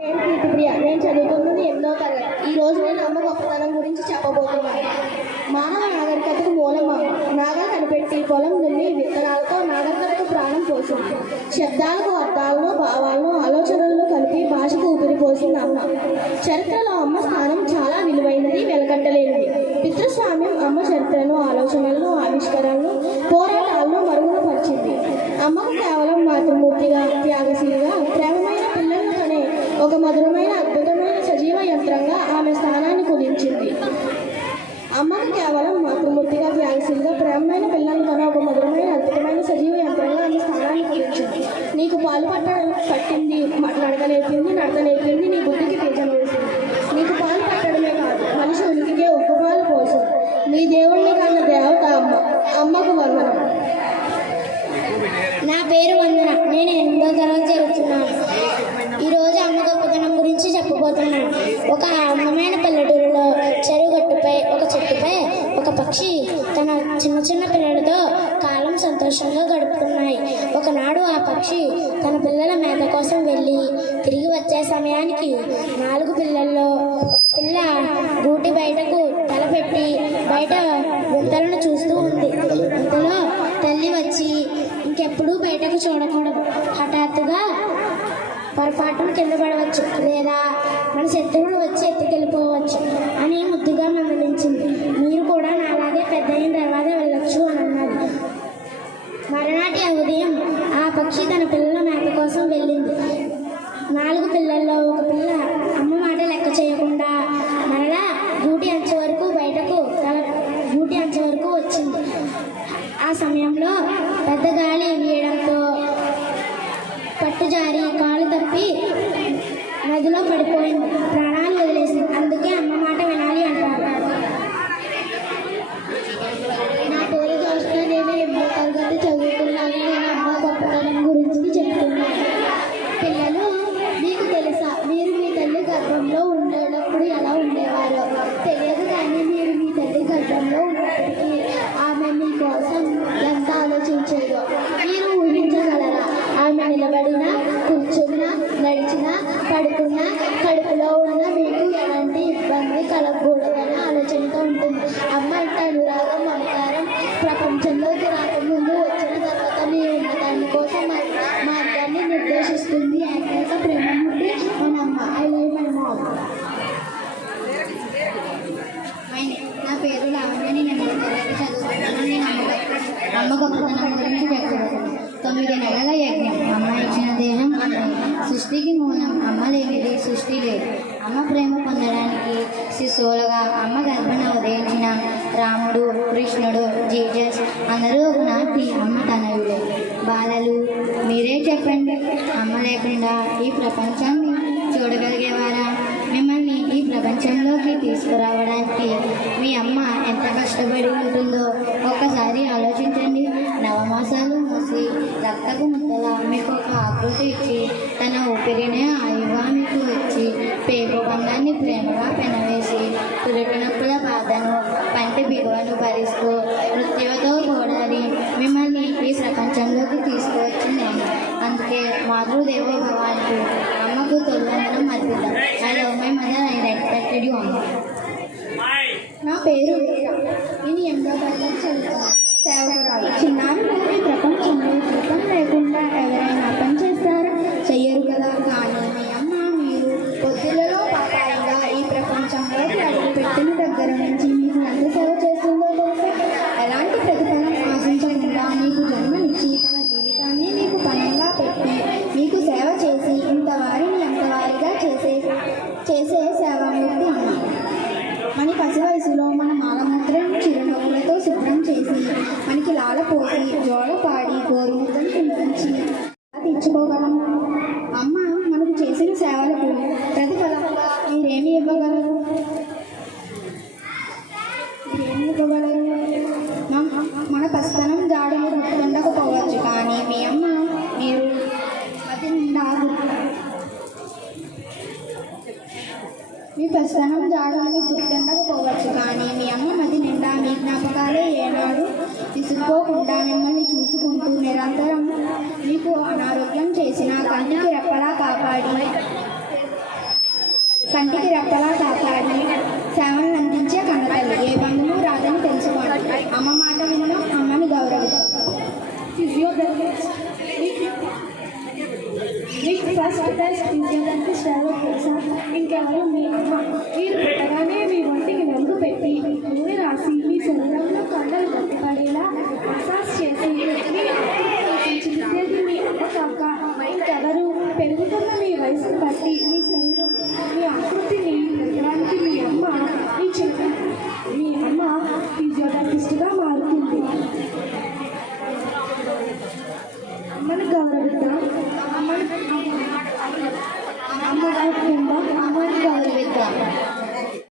నేను నేను చదువుతున్నది ఎనిమిదో తరగతి. ఈ రోజు నేను అమ్మ గొప్పతనం గురించి చెప్పబోతున్నాను. మానవ నాగరికతకు మూలమ్మ నాగా కనిపెట్టి పొలం దున్ని విత్తనాలతో నాగరికతకు ప్రాణం పోసింది శబ్దాలకు అర్థాలను భావాలను ఆలోచనలను కలిపి భాషకు ఊపిరి పోసింది అమ్మ. చరిత్రలో అమ్మ స్థానం చాలా విలువైనది వెలకట్టలేనిది. పితృస్వామ్యం అమ్మ చరిత్రను ఆలోచనలను ఆవిష్కరణలు పోరాటాలను మరుగున పరిచింది. అమ్మకు కేవలం మాతృమూర్తిగా త్యాగశీలిగా ప్రేమ ఒక మధురమైన అద్భుతమైన సజీవ యంత్రంగా ఆమె స్థానాన్ని కుదించింది అమ్మకు కేవలం మాతృమూర్తిగా త్యాగశీలిగా ప్రేమమైన పిల్లలను కనే ఒక మధురమైన అద్భుతమైన సజీవ యంత్రంగా ఆమె స్థానాన్ని కుదించింది నీకు పాలు పట్టడం పట్టింది మ- నడక నేర్పింది నడక నేర్పింది నీ బుద్ధికి బీజం వేసింది నీకు పాలు పట్టడమే కాదు మనిషి ఉనికికే ఉప్పు పాలు పోసింది నీ దేవుణ్ణి కన్న దేవత అమ్మ అమ్మకు వందనం నా పేరు వందన నేను ఎనిమిదో తరగతి చదువుతున్నాను ఈరోజు అమ్మ గొప్పతనం గురించి చెప్పబోతున్నాను ఒక అందమైన పల్లెటూరులో చెరువు గట్టుపై ఒక చెట్టుపై ఒక పక్షి తన చిన్న చిన్న పిల్లలతో కాలం సంతోషంగా గడుపుతున్నాయి. ఒకనాడు ఆ పక్షి తన పిల్లల మేత కోసం వెళ్ళి తిరిగి వచ్చే సమయానికి నాలుగు పిల్లల్లో ఒక పిల్ల గూటి బయటకు తలపెట్టి బయట వింతలను చూస్తూ ఉంది. ఇంతలో తల్లి వచ్చి ఇంకెప్పుడు బయటకు చూడకూడదు. హఠాత్తుగా పొరపాటున కింద పడవచ్చు. లేదా మన శత్రువులు వచ్చి ఎత్తుకెళ్ళిపోవచ్చు అని ముద్దుగా మందలించింది మీరు కూడా నాలాగే పెద్ద అయిన తర్వాత వెళ్ళొచ్చు అని అన్నది మరునాటి ఉదయం ఆ పక్షి తన పిల్లల మేత కోసం వెళ్ళింది. నాలుగు పిల్లల్లో ఒక పిల్ల అమ్మ మాట లెక్క చేయకుండా మరలా గూటి అంచు వరకు బయటకు తల గూటి అంచు వరకు వచ్చింది. ఆ సమయంలో పెద్ద గాలి వీయడంతో పట్టు జారి కాలు తప్పి నదిలో పడిపోయింది. ప్రాణాలు వదిలేసింది అందుకే అమ్మ మాట వినాలి అంటారు నా పేరు జోష్న నేను ఎనిమిదో తరగతి చదువుతున్నాను నేను అమ్మ గొప్పతనం గురించి చెప్తున్నాను పిల్లలు మీకు తెలుసా మీరు మీ తల్లి గర్భంలో ఉండేటప్పుడు ఎలా ఉండేవారో తెలియదు కానీ మీరు మీ తల్లి గర్భంలో ఉన్నప్పటికీ ఆమె మీకోసం ఎంత ఆలోచించేదో మీరు ఊహించగలరా ఆమె నిలబడినా కూర్చున్నా నడిచినా కడుపున్న కడుపులో ఉన్న మీకు ఎలాంటి ఇబ్బంది కలగకూడదనే ఆలోచనతో ఉంటుంది. అమ్మ అంటే అనురాగం మమకారం ప్రపంచంలోకి రాకముందు వచ్చిన తర్వాత మీ ఉన్నదాని కోసం మా- మార్గాన్ని నిర్దేశిస్తుంది. ఏకైక నుండి మన అమ్మ ఐ లవ్ మై మామ్ నా పేరు లావణ్య నేను చదువుతున్నాను. నేను అమ్మ అమ్మ గొప్పతనం గురించి తొమ్మిది నెలల యజ్ఞం. అమ్మ ఇచ్చిన దేహం సృష్టికి మూలం అమ్మ లేనిది సృష్టి లేదు. అమ్మ ప్రేమ పొందడానికి శిశువులుగా అమ్మ గర్భణ ఉదయించిన రాముడు కృష్ణుడు జీజస్ అందరూ ఒకనాటి అమ్మ తనయులే. బాలలు మీరే చెప్పండి. అమ్మ లేకుండా ఈ ప్రపంచాన్ని చూడగలిగేవారా? మిమ్మల్ని ఈ ప్రపంచంలోకి తీసుకురావడానికి మీ అమ్మ ఎంత కష్టపడి ఉంటుందో ఒక్కసారి ఆలోచించండి. నవమాసాలు మూసి రక్తపు ముద్దల మీకు ఒక ఆకృతి ఇచ్చి తన ఊపిరిని ఆయువా మీకు ఇచ్చి పేగు బంధాన్ని ప్రేమగా పెనవేసి పురుటినప్పుల బాధను పంటి బిగువను భరిస్తూ మృత్యువతో పోరాడి మిమ్మల్ని ఈ ప్రపంచంలోకి తీసుకువచ్చింది అందుకే మాతృదేవో భవానికి అమ్మకు తొలివందనం అర్పిద్దాం. I love my mother I respected you అమ్మ నా పేరు నేను ఎంతో తరగతి చదువుతాను sao Sau đó, chị nói với Ibrahim Chandru, vấn đề quân ba Iran là bánh మనకి పోసి జోల పాడి గోరుముద్దలు తినిపించి తెచ్చుకోగలం అమ్మ మనకు చేసిన సేవలకు ప్రతిఫలంగా మీరేమి ఇవ్వగలరు? మీరేమి ఇవ్వగలరు? మన- పస్తనం పసితనం జాడలు గుర్తుండకపోవచ్చు కానీ మీ అమ్మ మీరు అది నిండా మీ ప్రస్థానం జాడలని గుర్తుండకపోవచ్చు కానీ మీ అమ్మ మది నిండా మీ జ్ఞాపకాలే ఏనాడు విసుక్కోకుండా మిమ్మల్ని చూసుకుంటూ నిరంతరం మీకు అనారోగ్యం చేసిన కంటికి రెప్పలా కాపాడి